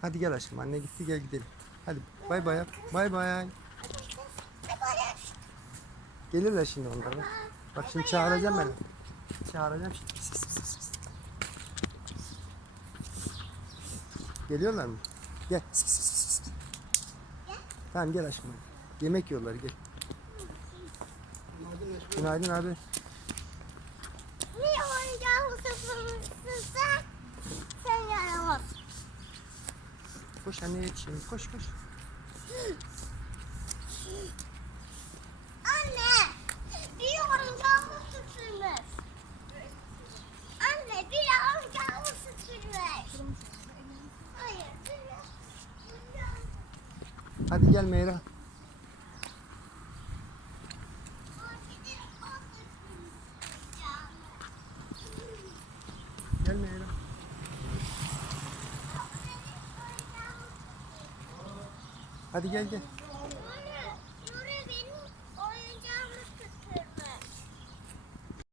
Hadi gel aşkım anne gitti gel gidelim. Hadi bay bay. Bay bay. Gelirler şimdi onlar bak. Şimdi çağıracağım ben. Çağıracağım şimdi. Pis, pis, pis. Geliyorlar mı? Gel. Pis, pis, pis. Tamam gel aşkım. Yemek yiyorlar gel. Günaydın abi. Koş anneye yetişelim. Koş koş. Anne! Bir oyuncağımı sıfırmış. Anne bir oyuncağımı sıfırmış. Hayır. Hadi gel Meyra. Gel Meyra. Hadi gel gel.